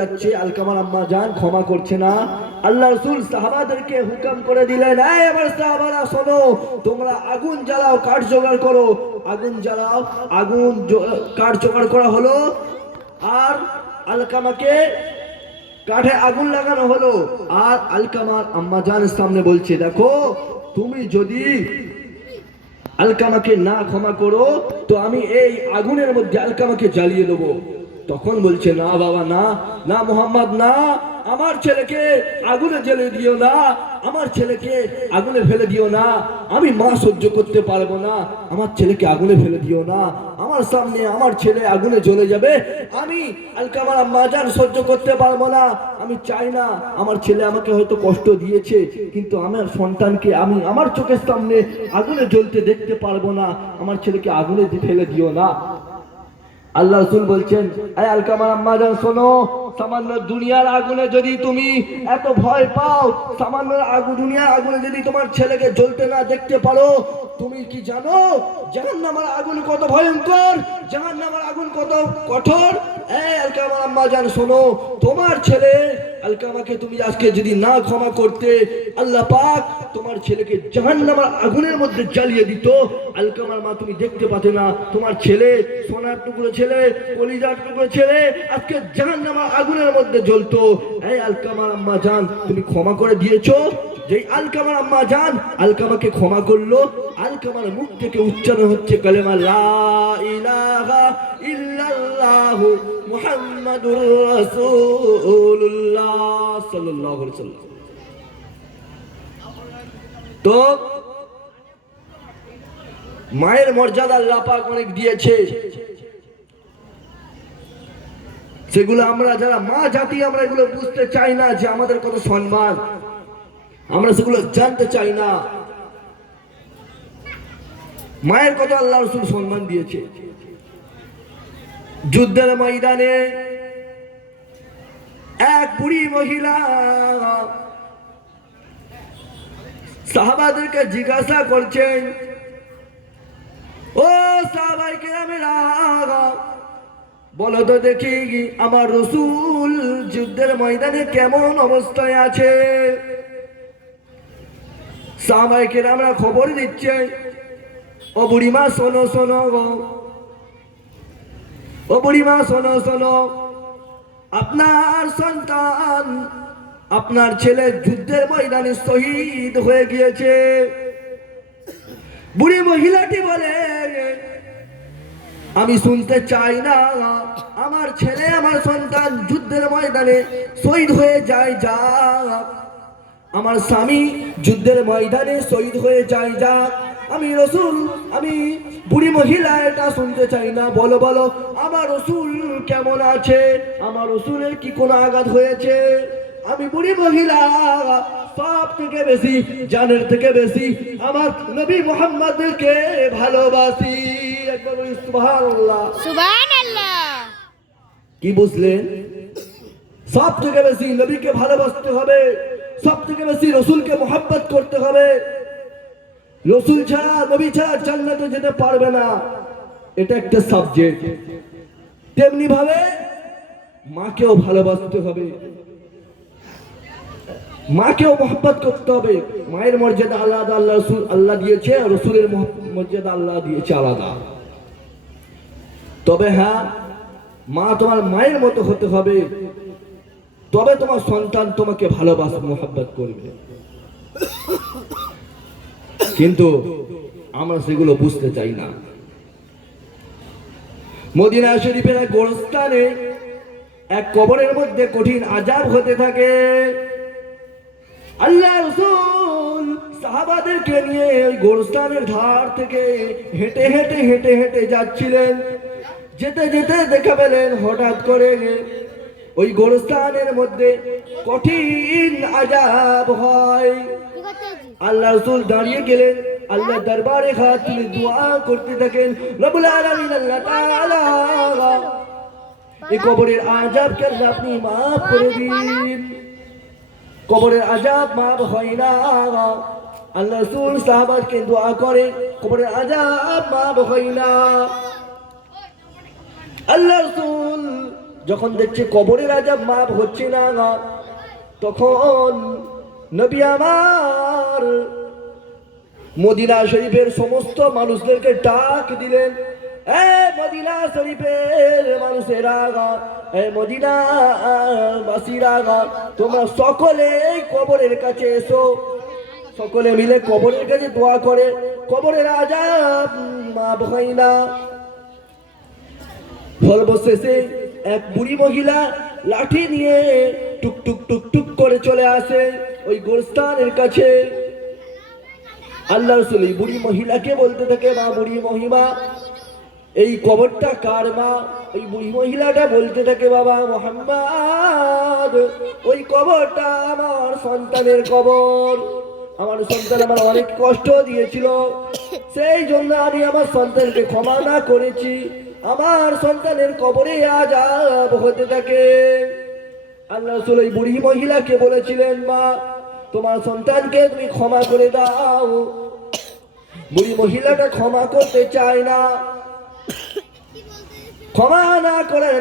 যাচ্ছে আলকামার আম্মা জান ক্ষমা করছে না। আল্লাহ রাসূল সাহাবাদেরকে হুকুম করে দিলেন, এই আমার সাহাবারা শোনো, তোমরা আগুন জ্বালাও, কাঠ জোগাড় করো। আগুন জ্বালাও, কাঠ জোগাড় করা হলো। আর আলকামাকে কাঠে আগুন লাগানো হলো। আর আলকামার আম্মা জানের সামনে বলছে, দেখো তুমি যদি আলকামাকে না ক্ষমা করো তো আমি এই আগুনের মধ্যে আলকামাকে জ্বালিয়ে দেবো। তখন বলছে, না বাবা, না না মোহাম্মদ, না, আমার ছেলেকে আগুনে জ্বেলে দিও না, আমার ছেলেকে আগুনে ফেলে দিও না, আমি মা সহ্য করতে পারবো না, আমার ছেলেকে আগুনে ফেলে দিও না, আমার সামনে আমার ছেলে আগুনে জ্বলে যাবে, আমি আলকামার আম্মা জান সহ্য করতে পারবো না। আমি চাই না, আমার ছেলে আমাকে হয়তো কষ্ট দিয়েছে, কিন্তু আমার সন্তানকে আমি আমার চোখের সামনে আগুনে জ্বলতে দেখতে পারবো না, আমার ছেলেকে আগুনে ফেলে দিও না। আল্লাহ রাসূল বলছেন, এই আলকামার আম্মা জান শোনো, সামান্য দুনিয়ার আগুনে যদি তুমি এত ভয় পাও, সামান্য দুনিয়ার আগুনে যদি তোমার ছেলেকে জ্বলতে না দেখতে পারো, তুমি কি জানো জাহান্নামের আগুন কত ভয়ঙ্কর, জাহান্নামের আগুন কত কঠোর? এই আলকামার আম্মা জান শোনো, তোমার ছেলে আলকামাকে তুমি আজকে যদি না ক্ষমা করতে, আল্লাহ পাক তোমার ছেলেকে জাহান্নামের আগুনের মধ্যে জ্বালিয়ে দিত। আলকামার মা তুমি দেখতে পাতে না, তোমার ছেলে সোনার টুকরো ছেলে, কলিজার টুকরো ছেলে আজকে জাহান্নামের আগুনের মধ্যে জ্বলতো। এই আলকামার আম্মা জান তুমি ক্ষমা করে দিয়েছো। যেই আলকামার আম্মা জান আলকামাকে ক্ষমা করলো, আলকামার মুখ থেকে উচ্চারণ হচ্ছে কালেমা লা ইলাহা ইল্লাল্লাহ মুহাম্মাদুর রাসূলুল্লাহ সাল্লাল্লাহু আলাইহি ওয়াসাল্লাম। তো মায়ের মর্যাদা আল্লাহ পাক অনেক দিয়েছে, সেগুলো আমরা যারা মা জাতি আমরা এগুলো বুঝতে চাই না যে আমাদের কত সম্মান, আমরা সেগুলো জানতে চাই না। মায়ের কত আল্লাহ রাসূল সম্মান দিয়েছে। যুদ্ধের ময়দানে এক বুড়ি মহিলা সাহাবাদেরকে জিজ্ঞাসা করছেন, ও সাহাবায়ে কেরামেরা, বলো তো দেখি আমার রাসূল যুদ্ধের ময়দানে কেমন অবস্থায় আছে? সাহাবায়ে কেরামরা খবর দিচ্ছে, ও বুড়িমা শোনো শোনো গো, ও বুড়িমা শোনো শোনো, আপনার সন্তান, আপনার ছেলে যুদ্ধের ময়দানে শহীদ হয়ে গিয়েছে। বুড়ি মহিলাটি বলে, আমি শুনতে চাই না আমার ছেলে আমার সন্তান যুদ্ধের ময়দানে শহীদ হয়ে যায়, যা আমার স্বামী যুদ্ধের ময়দানে শহীদ হয়ে যায়, যা আমি রাসূল, আমি বুড়ি মহিলা এটা শুনতে চাই না। বলো বলো আমার রাসূল কেমন আছে, আমার রাসূলের কি কোনো আঘাত হয়েছে? আমি বুড়ি মহিলা সব থেকে বেশি, জানের থেকে বেশি আমার নবী মুহাম্মদকে ভালোবাসি। একবার বলি সুবহানাল্লাহ, সুবহানাল্লাহ। কি বুঝলেন? সব থেকে বেশি নবীকে ভালোবাসতে হবে, সব থেকে বেশি রাসূলকে মুহাব্বত করতে হবে। রাসূল ছাড়া, নবী ছাড়া জান্নাতে যেতে পারবে না, এটা একটা সাবজেক্ট। তেমনি ভাবে মাকেও ভালোবাসতে হবে, মাকেও মহব্বত করতে হবে। মায়ের মর্যাদা আলাদা, আল্লাহ রাসূল আল্লাহ দিয়েছে, আর রাসূলের মর্যাদা আল্লাহ দিয়েছে আলাদা। তবে হ্যাঁ, মা তোমার মায়ের মতো হতে হবে, তবে তোমার সন্তান তোমাকে ভালোবাসবে, মহব্বত করবে। কিন্তু আমরা সেগুলো বুঝতে চাই না। মদিনা শরীফের এক গোরস্থানে এক কবরের মধ্যে কঠিন আযাব হতে থাকে। আল্লাহ রাসূল সাহাবাদেরকে নিয়ে ওই গোরস্থানের ধার থেকে হেঁটে হেঁটে হেঁটে হেঁটে যাচ্ছিলেন। যেতে যেতে দেখা পেলেন হঠাৎ করে ওই গোরস্থানের মধ্যে কঠিন আযাব হয়। আল্লাহ রাসূল দাঁড়িয়ে গেলেন, আল্লাহ দরবারে হাত তুলে দোয়া করতে থাকেন, রব্বুল আলামিন আল্লাহ তাআলা এই কবরের আযাবকে আল্লাহ আপনি মাফ করে দিন। কবরের আযাব মাফ হয় না। আল্লাহ রাসূল সাহাবাকে দোয়া করে, কবরের আযাব মাফ হয় না। আল্লাহ রাসূল যখন দেখছে কবরের আযাব মাপ হচ্ছে না, তখন নবী আমার মদিনা শরীফের সমস্ত মানুষদেরকে ডাক দিলেন, এ মদিনা শরীফের মানুষেরা, এ মদিনা বাসীরা, তোমরা সকলে কবরের কাছে এসো। সকলে মিলে কবরের কাছে দোয়া করে কবরের আযাব মাপ হয় না। সর্বশেষে এক বুড়ি মহিলা লাঠি নিয়ে টুক টুক টুক টুক করে চলে আসে ওই গোরস্থানের কাছে। আল্লাহ রাসূল এই বুড়ি মহিলাকে বলতে থাকে, মা বুড়ি মহিমা, এই কবরটা কার মা? এই বুড়ি মহিলাটা বলতে থাকে, বাবা মুহাম্মদ, ওই কবরটা আমার সন্তানের কবর। আমার সন্তান আমার অনেক কষ্ট দিয়েছিল, সেই জন্য আমি আমার সন্তানকে ক্ষমা না করেছি, আমার সন্তানের কবরে আযাব হতে থাকে। আল্লাহ রাসূল এই বুড়ি মহিলাকে বলেছিলেন, মা তোমার সন্তানকে তুমি ক্ষমা করে দাও। বুড়ি মহিলাটা ক্ষমা করতে চায় না, ক্ষমা না করার